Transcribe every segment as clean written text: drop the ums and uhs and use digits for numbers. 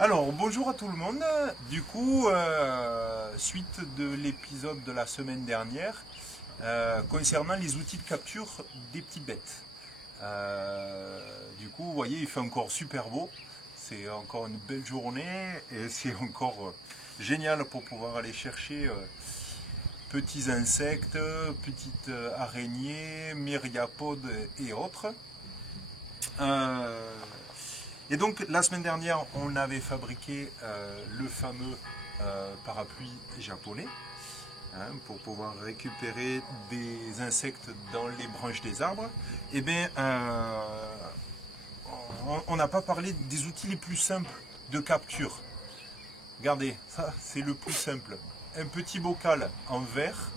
Alors, bonjour à tout le monde. Du coup, suite de l'épisode de la semaine dernière, concernant les outils de capture des petites bêtes. Du coup, vous voyez, il fait encore super beau. C'est encore une belle journée et c'est encore génial pour pouvoir aller chercher petits insectes, petites araignées, myriapodes et autres. Euh, et donc la semaine dernière, on avait fabriqué le fameux parapluie japonais, hein, pour pouvoir récupérer des insectes dans les branches des arbres. Eh bien, on n'a pas parlé des outils les plus simples de capture. Regardez, ça c'est le plus simple. Un petit bocal en verre.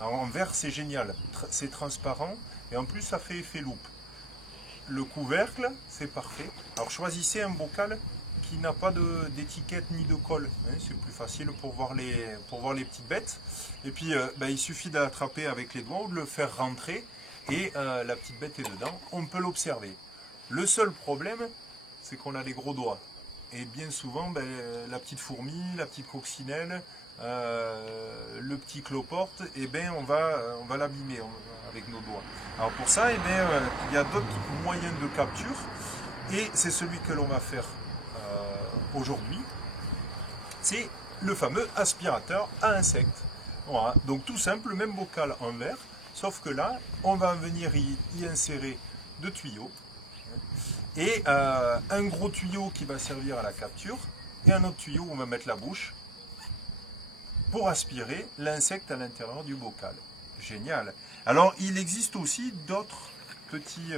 Alors en verre c'est génial, c'est transparent et en plus ça fait effet loupe. Le couvercle, c'est parfait. Alors choisissez un bocal qui n'a pas d'étiquette ni de colle. Hein, c'est plus facile pour voir les petites bêtes. Et puis il suffit d'attraper avec les doigts ou de le faire rentrer et la petite bête est dedans. On peut l'observer. Le seul problème, c'est qu'on a les gros doigts. Et bien souvent, la petite fourmi, la petite coccinelle, le petit cloporte, on va l'abîmer avec nos doigts. Alors pour ça, il y a d'autres moyens de capture, et c'est celui que l'on va faire aujourd'hui. C'est le fameux aspirateur à insectes. Voilà. Donc tout simple, même bocal en verre, sauf que là, on va venir y insérer deux tuyaux. Et un gros tuyau qui va servir à la capture, et un autre tuyau où on va mettre la bouche pour aspirer l'insecte à l'intérieur du bocal. Génial. Alors, il existe aussi d'autres petits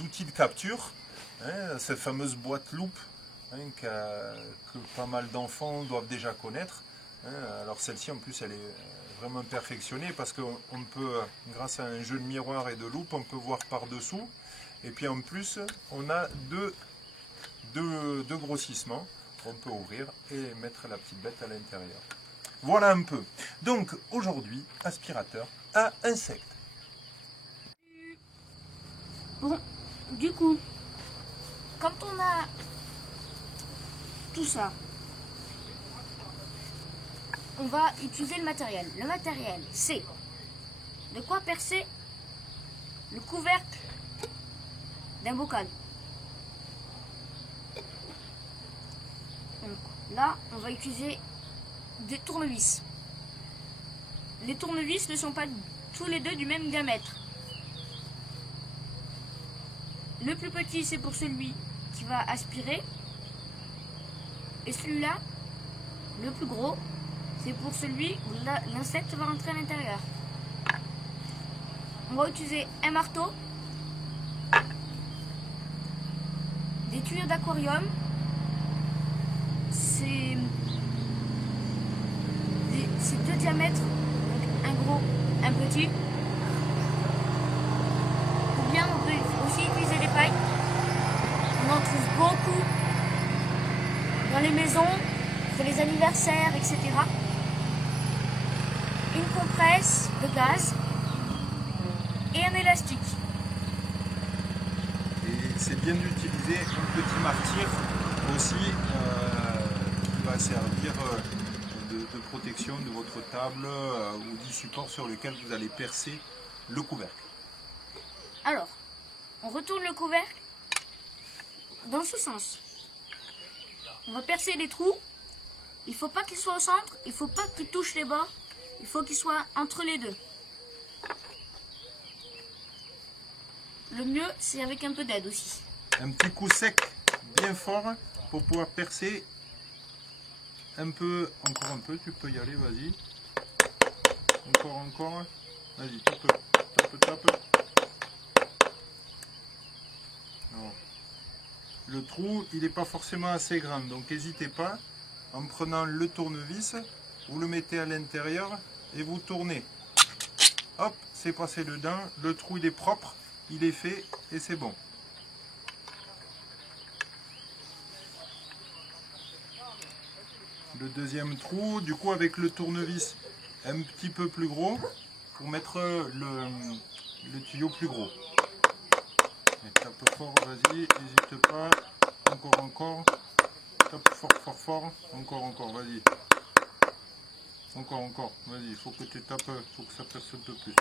outils de capture, hein, cette fameuse boîte loupe, hein, que pas mal d'enfants doivent déjà connaître. Hein. Alors, celle-ci, en plus, elle est vraiment perfectionnée parce qu'on peut, grâce à un jeu de miroir et de loupe, on peut voir par-dessous. Et puis, en plus, on a deux grossissements. On peut ouvrir et mettre la petite bête à l'intérieur. Voilà un peu. Donc aujourd'hui, aspirateur à insectes. Bon, du coup, quand on a tout ça, on va utiliser le matériel. Le matériel, c'est de quoi percer le couvercle d'un bocal. Donc, là, on va utiliser des tournevis. Les tournevis ne sont pas tous les deux du même diamètre. Le plus petit, c'est pour celui qui va aspirer. Et celui-là, le plus gros, c'est pour celui où l'insecte va rentrer à l'intérieur. On va utiliser un marteau, des tuyaux d'aquarium, c'est deux diamètres, donc un gros, un petit. Ou bien on peut aussi utiliser des pailles. On en trouve beaucoup dans les maisons, pour les anniversaires, etc. Une compresse de gaz et un élastique. Et c'est bien d'utiliser un petit martyr aussi qui va servir de protection de votre table ou du support sur lequel vous allez percer le couvercle. Alors, on retourne le couvercle dans ce sens. On va percer les trous. Il ne faut pas qu'il soit au centre, il ne faut pas qu'il touche les bords, il faut qu'il soit entre les deux. Le mieux, c'est avec un peu d'aide aussi. Un petit coup sec bien fort pour pouvoir percer un peu, encore un peu, tu peux y aller, vas-y. Encore, vas-y, tape. Non. Le trou, il n'est pas forcément assez grand, donc n'hésitez pas, en prenant le tournevis, vous le mettez à l'intérieur et vous tournez. Hop, c'est passé dedans, le trou il est propre, il est fait et c'est bon. Le deuxième trou, du coup avec le tournevis un petit peu plus gros, pour mettre le tuyau plus gros. Et tape fort, vas-y, n'hésite pas. encore. Tape fort, fort, fort. Encore, vas-y. Encore, vas-y, il faut que tu tapes, il faut que ça perce un peu plus.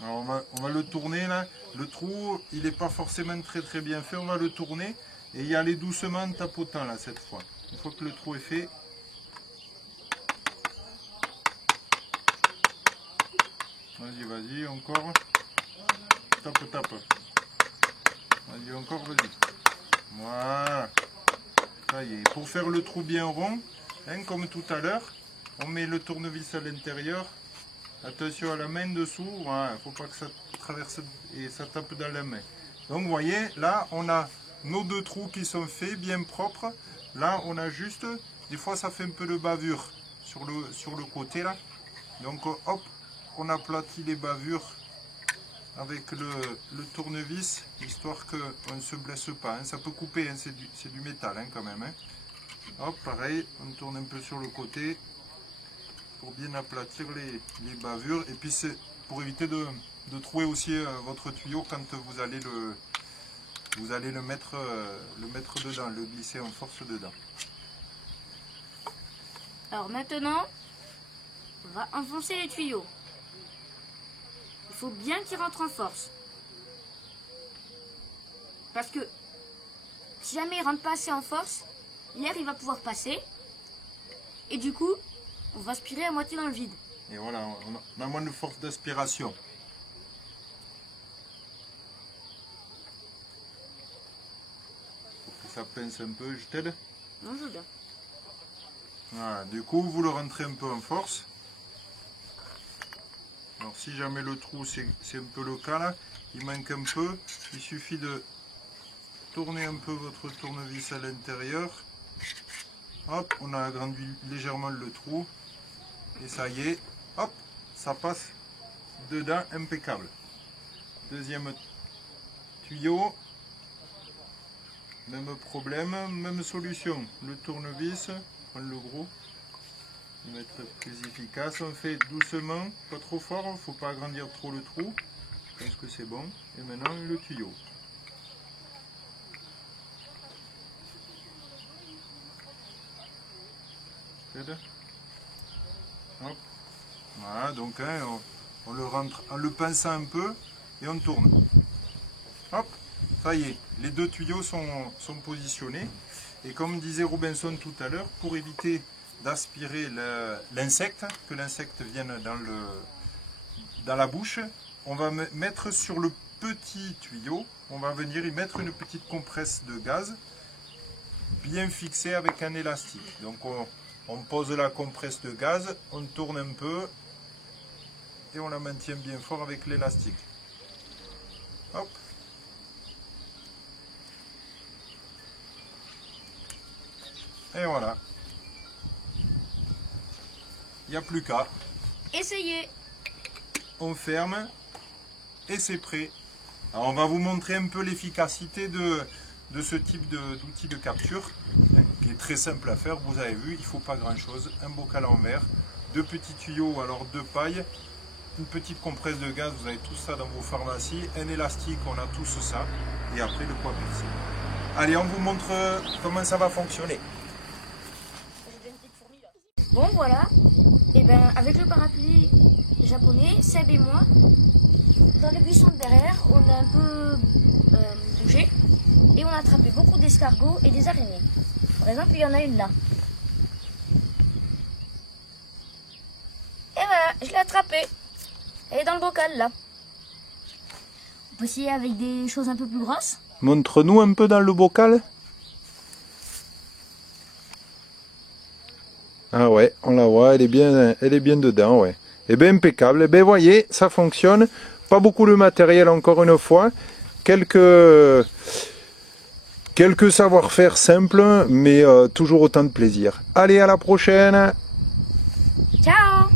Alors on va le tourner là. Le trou, il n'est pas forcément très bien fait. On va le tourner et y aller doucement en tapotant là cette fois. Une fois que le trou est fait. Vas-y, encore. Tape. Vas-y, encore, vas-y. Voilà. Ça y est. Pour faire le trou bien rond, hein, comme tout à l'heure, on met le tournevis à l'intérieur. Attention à la main dessous. Voilà, il ne faut pas que ça traverse et ça tape dans la main. Donc, vous voyez, là, on a nos deux trous qui sont faits, bien propres. Là, on a juste, des fois, ça fait un peu de bavure sur le côté, là. Donc, hop, on aplatit les bavures avec le tournevis, histoire qu'on ne se blesse pas. Hein. Ça peut couper, hein, c'est du métal hein, quand même. Hein. Hop, pareil, on tourne un peu sur le côté pour bien aplatir les bavures. Et puis c'est pour éviter de trouer aussi votre tuyau quand vous allez le mettre dedans, le glisser en force dedans. Alors maintenant, on va enfoncer les tuyaux. Il faut bien qu'il rentre en force. Parce que si jamais il rentre pas assez en force, l'air il va pouvoir passer. Et du coup, on va aspirer à moitié dans le vide. Et voilà, on a moins de force d'aspiration. Faut que ça pince un peu, je t'aide? Non, je veux bien. Voilà, du coup, vous le rentrez un peu en force. Alors si jamais le trou, c'est un peu le cas là, il manque un peu, il suffit de tourner un peu votre tournevis à l'intérieur. Hop, on a agrandi légèrement le trou. Et ça y est, hop, ça passe dedans, impeccable. Deuxième tuyau, même problème, même solution. Le tournevis, prendre le gros. Mettre plus efficace, on fait doucement, pas trop fort, il ne faut pas agrandir trop le trou. Je pense que c'est bon. Et maintenant le tuyau. Hop. Voilà, donc hein, on le rentre en le pinçant un peu et on tourne. Hop, ça y est, les deux tuyaux sont positionnés. Et comme disait Robinson tout à l'heure, pour éviter d'aspirer l'insecte, que l'insecte vienne dans la bouche, on va mettre sur le petit tuyau, on va venir y mettre une petite compresse de gaz bien fixée avec un élastique. Donc on pose la compresse de gaz, on tourne un peu et on la maintient bien fort avec l'élastique. Hop. Et voilà. Il n'y a plus qu'à. Essayez. On ferme et c'est prêt. Alors on va vous montrer un peu l'efficacité de ce type d'outil de capture, hein, qui est très simple à faire. Vous avez vu, il ne faut pas grand chose. Un bocal en verre, deux petits tuyaux ou alors deux pailles, une petite compresse de gaz, vous avez tout ça dans vos pharmacies, un élastique, on a tous ça, et après le poids percé. Allez, on vous montre comment ça va fonctionner. Bon voilà, et ben avec le parapluie japonais, Seb et moi, dans les buissons de derrière, on a un peu bougé et on a attrapé beaucoup d'escargots et des araignées. Par exemple, il y en a une là. Et voilà, je l'ai attrapée. Elle est dans le bocal là. On peut essayer avec des choses un peu plus grosses. Montre-nous un peu dans le bocal. Ah ouais, on la voit, elle est bien dedans, ouais. Et bien impeccable. Et bien voyez, ça fonctionne. Pas beaucoup de matériel encore une fois. Quelques savoir-faire simples, mais toujours autant de plaisir. Allez, à la prochaine. Ciao.